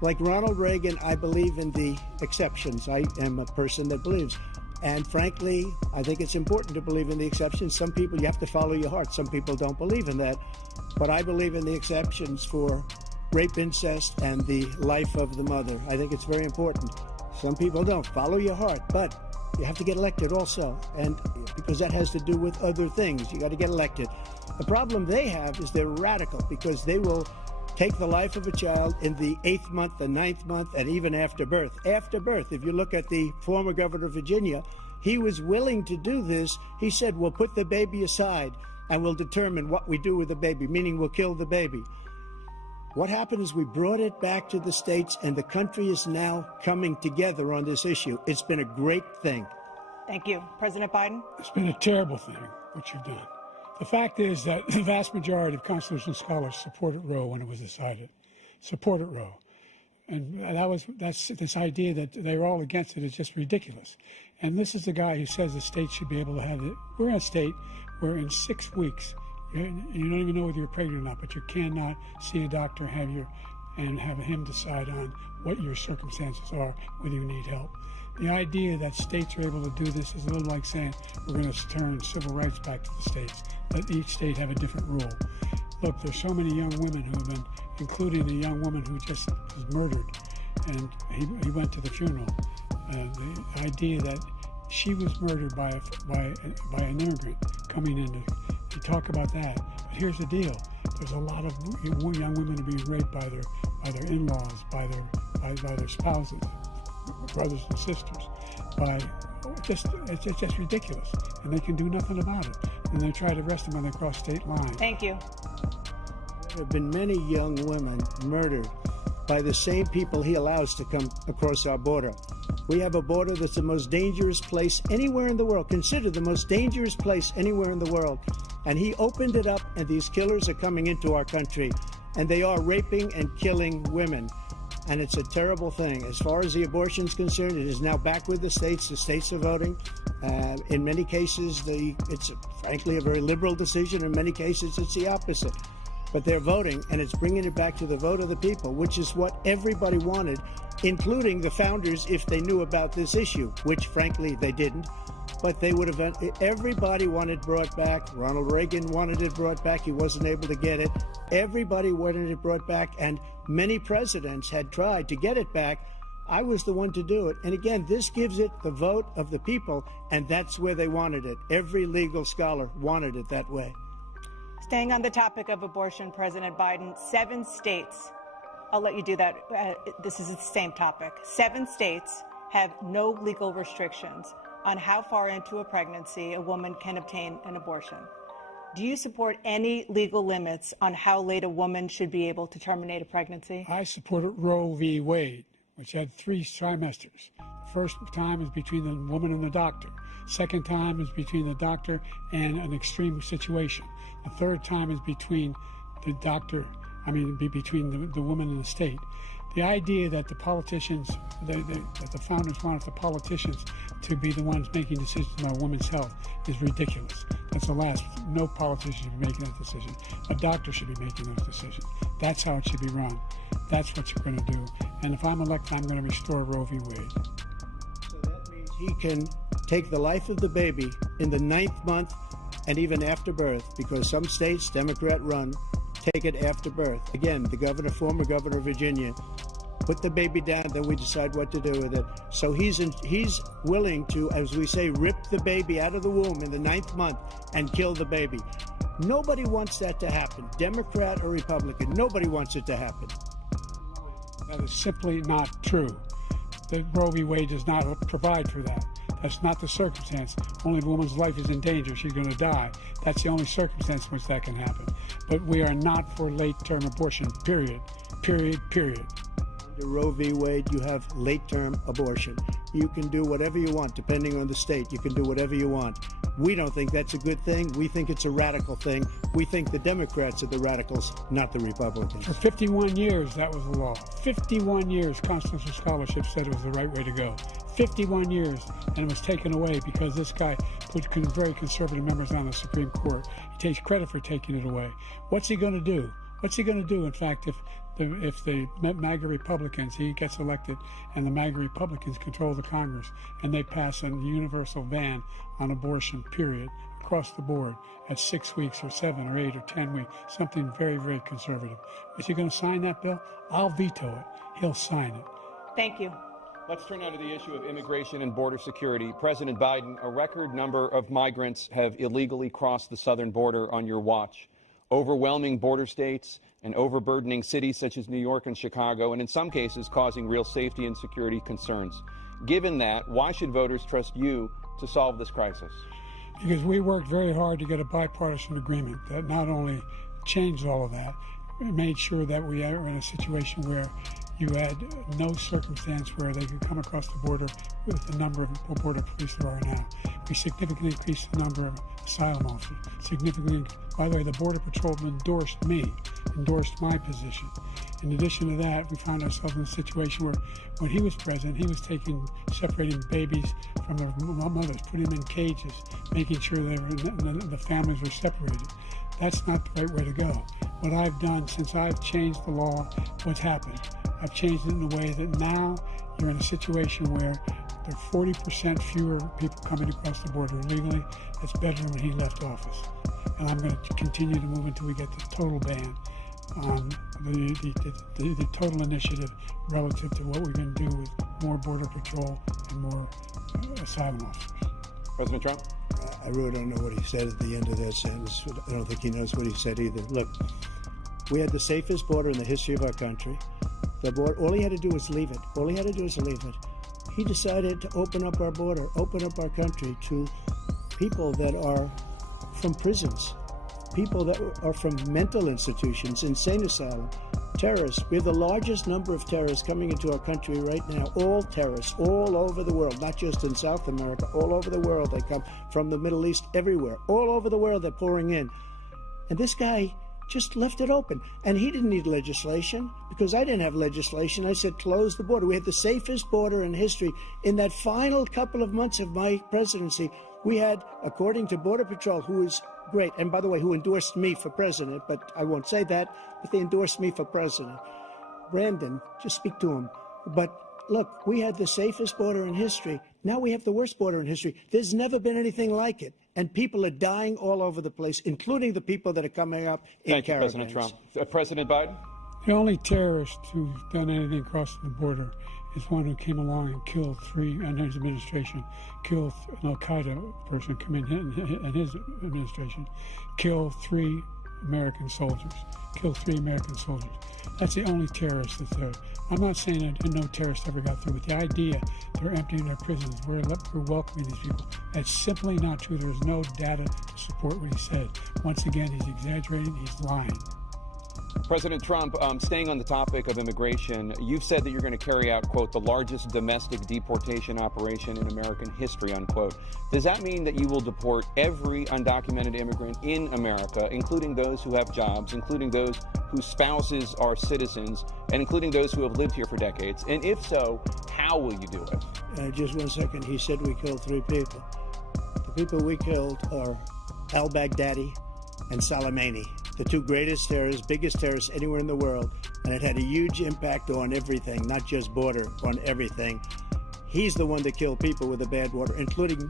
Like Ronald Reagan, I believe in the exceptions. I am a person that believes. And frankly, I think it's important to believe in the exceptions. Some people, you have to follow your heart. Some people don't believe in that. But I believe in the exceptions for rape, incest, and the life of the mother. I think it's very important. Some people don't. Follow your heart. But you have to get elected also. And because that has to do with other things. You got to get elected. The problem they have is they're radical because they will take the life of a child in the 8th month, the 9th month, and even after birth. After birth, if you look at the former governor of Virginia, he was willing to do this. He said, we'll put the baby aside and we'll determine what we do with the baby, meaning we'll kill the baby. What happened is we brought it back to the states, and the country is now coming together on this issue. It's been a great thing. Thank you. President Biden? It's been a terrible thing, what you've done. The fact is that the vast majority of constitutional scholars supported Roe when it was decided. Supported Roe. And that's this idea that they're all against it is just ridiculous. And this is the guy who says the state should be able to have it. We're in a state where in 6 weeks, you don't even know whether you're pregnant or not, but you cannot see a doctor and have him decide on what your circumstances are, whether you need help. The idea that states are able to do this is a little like saying we're going to turn civil rights back to the states, let each state have a different rule. Look, there's so many young women who have been, including a young woman who just was murdered, and he went to the funeral. The idea that she was murdered by an immigrant coming in to talk about that. But here's the deal: there's a lot of young women being raped by their in-laws, by their spouses, brothers and sisters. It's just ridiculous, and they can do nothing about it. And they try to arrest them when they cross state lines. Thank you. There have been many young women murdered by the same people he allows to come across our border. We have a border that's the most dangerous place anywhere in the world, considered the most dangerous place anywhere in the world. And he opened it up, and these killers are coming into our country, and they are raping and killing women. And it's a terrible thing. As far as the abortion is concerned, it is now back with the states. The states are voting. In many cases, it's frankly a very liberal decision. In many cases, it's the opposite. But they're voting, and it's bringing it back to the vote of the people, which is what everybody wanted, including the founders, if they knew about this issue, which, frankly, they didn't. But they would have, everybody wanted brought back. Ronald Reagan wanted it brought back. He wasn't able to get it. Everybody wanted it brought back, and many presidents had tried to get it back. I was the one to do it. And again, this gives it the vote of the people, and that's where they wanted it. Every legal scholar wanted it that way. Staying on the topic of abortion, President Biden, 7 states, I'll let you do that. This is the same topic. 7 states have no legal restrictions on how far into a pregnancy a woman can obtain an abortion. Do you support any legal limits on how late a woman should be able to terminate a pregnancy? I supported Roe v. Wade, which had 3 trimesters. The first time is between the woman and the doctor. Second time is between the doctor and an extreme situation. The third time is between the doctor, between the woman and the state. The idea that the politicians, that the founders wanted the politicians to be the ones making decisions about a woman's health is ridiculous. That's the last. No politician should be making that decision. A doctor should be making those decisions. That's how it should be run. That's what you're going to do. And if I'm elected, I'm going to restore Roe v. Wade. So that means he can take the life of the baby in the 9th month and even after birth, because some states, Democrat run, take it after birth. Again, the former governor of Virginia, put the baby down, then we decide what to do with it. So he's willing to, as we say, rip the baby out of the womb in the 9th month and kill the baby. Nobody wants that to happen, Democrat or Republican. Nobody wants it to happen. That is simply not true. The Roe v. Wade does not provide for that. That's not the circumstance. Only the woman's life is in danger. She's going to die. That's the only circumstance in which that can happen. But we are not for late-term abortion, period. Period, period. Under Roe v. Wade, you have late-term abortion. You can do whatever you want, depending on the state. You can do whatever you want. We don't think that's a good thing. We think it's a radical thing. We think the Democrats are the radicals, not the Republicans. For 51 years, that was the law. 51 years, constitutional scholarship said it was the right way to go. 51 years, and it was taken away because this guy put very conservative members on the Supreme Court. He takes credit for taking it away. What's he going to do? What's he going to do, in fact, if if the MAGA Republicans, he gets elected, and the MAGA Republicans control the Congress, and they pass a universal ban on abortion, period, across the board at 6 weeks or 7 or 8 or 10 weeks, something very, very conservative. Is he going to sign that bill? I'll veto it. He'll sign it. Thank you. Let's turn now to the issue of immigration and border security. President Biden, a record number of migrants have illegally crossed the southern border on your watch. Overwhelming border states and overburdening cities such as New York and Chicago, and in some cases causing real safety and security concerns. Given that, why should voters trust you to solve this crisis? Because we worked very hard to get a bipartisan agreement that not only changed all of that, it made sure that we are in a situation where you had no circumstance where they could come across the border with the number of border police there are now. We significantly increased the number of asylum officers. Significantly, by the way, the Border Patrol endorsed my position. In addition to that, we found ourselves in a situation where when he was president, he was separating babies from their mothers, putting them in cages, making sure the families were separated. That's not the right way to go. What I've done since I've changed the law, what's happened? I've changed it in a way that now you're in a situation where there are 40% fewer people coming across the border illegally. That's better than when he left office. And I'm going to continue to move until we get the total ban on the total initiative relative to what we're going to do with more Border Patrol and more asylum officers. President Trump? I really don't know what he said at the end of that sentence. I don't think he knows what he said either. Look, we had the safest border in the history of our country. The border, all he had to do was leave it. All he had to do was leave it. He decided to open up our border, open up our country to people that are from prisons, people that are from mental institutions, insane asylum, terrorists. We have the largest number of terrorists coming into our country right now, all terrorists, all over the world, not just in South America, all over the world. They come from the Middle East, everywhere, all over the world they're pouring in. And this guy just left it open. And he didn't need legislation because I didn't have legislation. I said, close the border. We had the safest border in history. In that final couple of months of my presidency, we had, according to Border Patrol, who is great, and by the way, who endorsed me for president, but I won't say that, but they endorsed me for president. Brandon, just speak to him. But look, we had the safest border in history. Now we have the worst border in history. There's never been anything like it. And people are dying all over the place, including the people that are coming up in caravans. Thank you, President Trump. President Biden? The only terrorist who's done anything crossing the border is one who came along and killed three, and his administration, killed an Al-Qaeda person come in, and his administration, killed 3 American soldiers. That's the only terrorist that's there. I'm not saying that no terrorist ever got through, but the idea they're emptying their prisons, we're welcoming these people, that's simply not true. There's no data to support what he said. Once again, he's exaggerating, he's lying. President Trump, staying on the topic of immigration, you've said that you're going to carry out, quote, the largest domestic deportation operation in American history, unquote. Does that mean that you will deport every undocumented immigrant in America, including those who have jobs, including those whose spouses are citizens, and including those who have lived here for decades? And if so, how will you do it? Just 1 second. He said we killed 3 people. The people we killed are al-Baghdadi and Soleimani, the 2 greatest terrorists, biggest terrorists anywhere in the world, and it had a huge impact on everything, not just border, on everything. He's the one that killed people with the bad water, including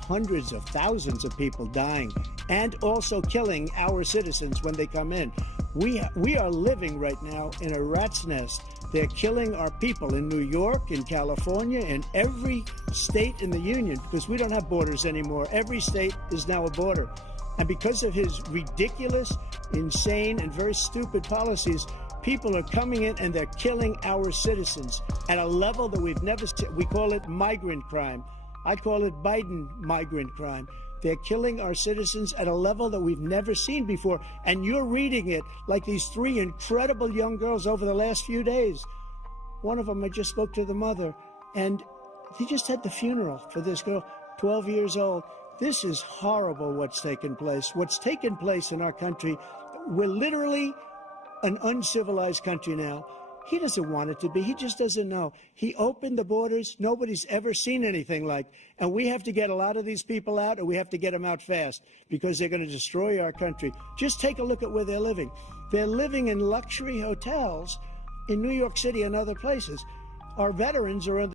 hundreds of thousands of people dying, and also killing our citizens when they come in. We are living right now in a rat's nest. They're killing our people in New York, in California, in every state in the union, because we don't have borders anymore. Every state is now a border. And because of his ridiculous, insane, and very stupid policies, people are coming in and they're killing our citizens at a level that we've never seen. We call it migrant crime. I call it Biden migrant crime. They're killing our citizens at a level that we've never seen before. And you're reading it like these 3 incredible young girls over the last few days. One of them, I just spoke to the mother, and he just had the funeral for this girl, 12 years old. This is horrible what's taken place. What's taken place in our country, we're literally an uncivilized country now. He doesn't want it to be. He just doesn't know. He opened the borders. Nobody's ever seen anything like. And we have to get a lot of these people out, or we have to get them out fast, because they're going to destroy our country. Just take a look at where they're living. They're living in luxury hotels in New York City and other places. Our veterans are